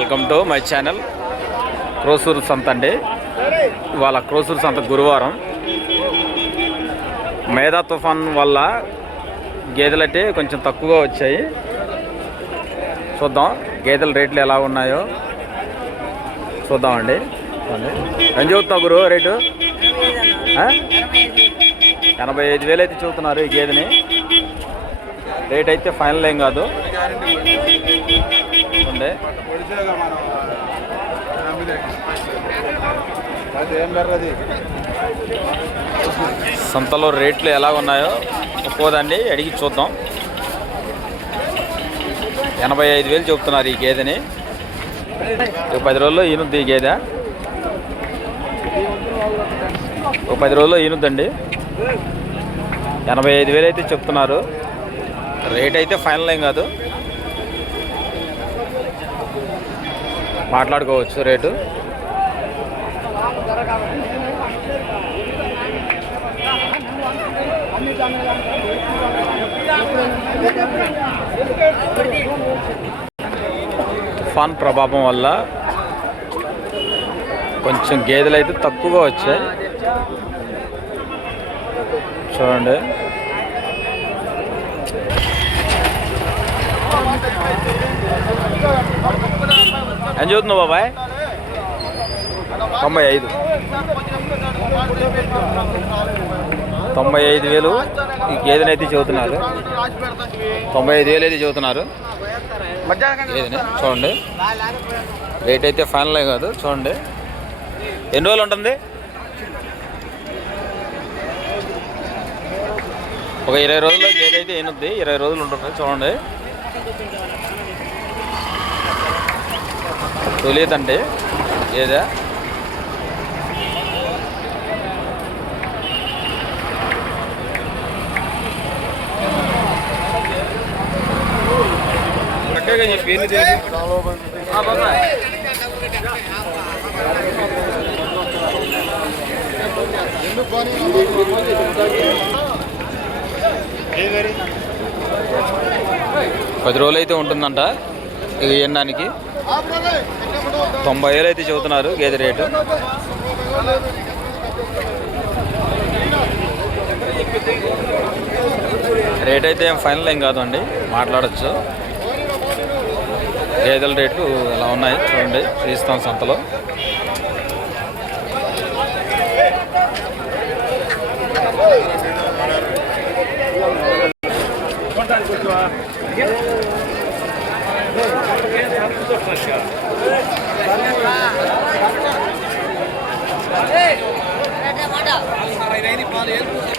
Welcome to my channel. Krosuru సంత అండి. ఇవాళ క్రోసూరు సంత గురువారం. మేధా తుఫాన్ వల్ల గేదెలంటే కొంచెం తక్కువగా వచ్చాయి. చూద్దాం గేదెల రేట్లు ఎలా ఉన్నాయో. చూద్దామండి. ఏం ఎంత చెబుతున్నావు గురు రేటు? ఎనభై ఐదు వేలు అయితే చూస్తున్నారు ఈ గేదెని. రేట్ అయితే ఫైనల్ ఏం కాదు. చూడండి సంతలో రేట్లు ఎలా ఉన్నాయో ఒక్కోదండి అడిగి చూద్దాం. ఎనభై ఐదు వేలు చెప్తున్నారు ఈ గేదెని. ఒక పది రోజుల్లో ఈనుద్ది ఈ గేదె. ఒక పది రోజుల్లో ఈనుద్దండి. ఎనభై ఐదు వేలు అయితే చెప్తున్నారు. రేట్ అయితే ఫైనల్ ఏం కాదు. మాట్లాడుకోవచ్చు రేటు. తుఫాన్ ప్రభావం వల్ల కొంచెం గేదెలు అయితే తక్కువగా వచ్చాయి. చూడండి. ఏం చదువుతున్నావు బాబాయ్? తొంభై ఐదు. తొంభై ఐదు వేలు ఈ గేదెని అయితే తొంభై ఐదు వేలు అయితే చదువుతున్నారు. గేదెని చూడండి. రేట్ అయితే ఫైనల్ కాదు చూడండి. ఎన్ని రోజులు ఉంటుంది? ఒక ఇరవై రోజుల్లో గేదె అయితే ఏనుద్ది. ఇరవై రోజులు ఉంటుంది చూడండి. తొలియదండి ఏదా? చక్కగా పది రోజులు అయితే ఉంటుందంట ఇది వినడానికి తొంభై వేలు అయితే చెబుతున్నారు గేదె రేటు. రేట్ అయితే ఏం ఫైనల్ ఏం కాదండి మాట్లాడచ్చు. గేదెల రేట్లు ఎలా ఉన్నాయి చూడండి తీస్తాం సంతలో. కొట్టాలి పాలు